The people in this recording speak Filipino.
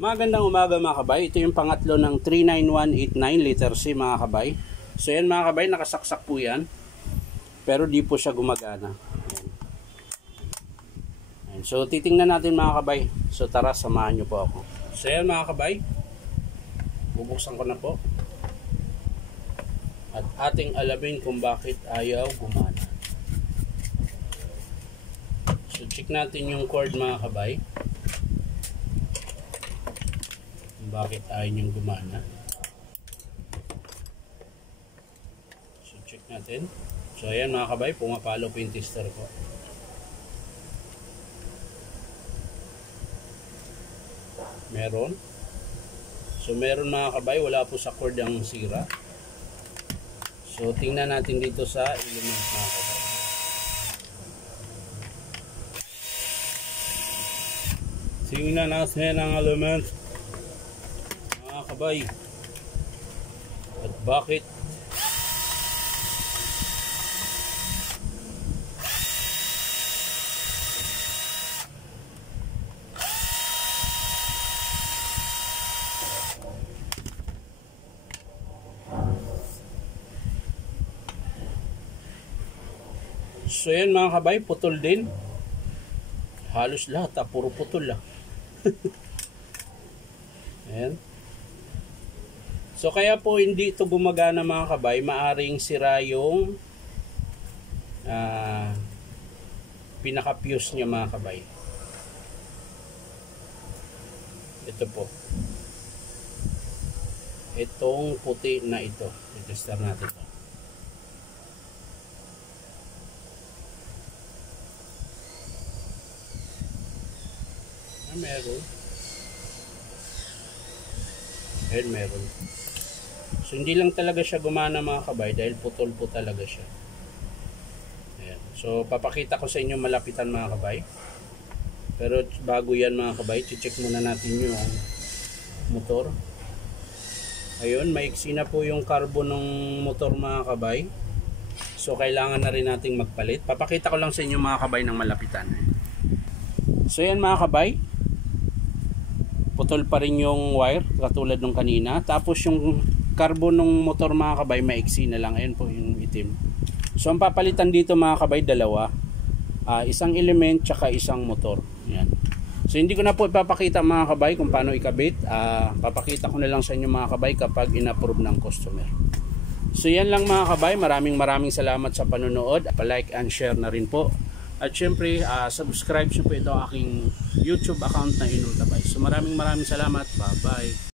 Magandang umaga mga kabay. Ito yung pangatlo ng 39189 liter C mga kabay. So yan mga kabay, nakasaksak po yan. Pero di po siya gumagana. Ayan. So titingnan natin mga kabay. So tara, samahan nyo po ako. So yan mga kabay, bubuksan ko na po. At ating alamin kung bakit ayaw gumana. So check natin yung cord mga kabay. Bakit ayaw niyang gumana. So check natin. So ayan mga kabay, pumapalo po yung tester ko. Meron. So meron mga kabay, wala po sa cord ang sira. So tingnan natin dito sa element mga kabay. Tingnan natin ang element mga kabay. At bakit so yan mga kabay, putol din. Halos lahat puro putol Ayan. So kaya po hindi ito gumagana mga kabay, maaring sira yung pinaka-fuse niya mga kabay. Ito po. Itong puti na ito. I-tester natin ito. Meron. Ayan, meron. So hindi lang talaga siya gumana mga kabay dahil putol po talaga siya. Ayan. So papakita ko sa inyo malapitan mga kabay. Pero bago yan mga kabay, check muna natin yung motor. Ayun, maiksi na po yung carbon ng motor mga kabay. So kailangan na rin nating magpalit. Papakita ko lang sa inyo mga kabay ng malapitan. So yan mga kabay, putol pa rin yung wire katulad nung kanina. Tapos yung carbon ng motor mga kabay, maiksi na lang. Ayan po yung itim. So ang papalitan dito mga kabay, dalawa. Isang element tsaka isang motor. Ayan. So hindi ko na po ipapakita mga kabay kung paano ikabit. Papakita ko na lang sa inyo mga kabay kapag in-approve ng customer. So yan lang mga kabay. Maraming salamat sa panonood. Pa-like and share na rin po. At syempre, subscribe nyo po ito aking YouTube account na Inom Tabay. So maraming salamat. Bye-bye.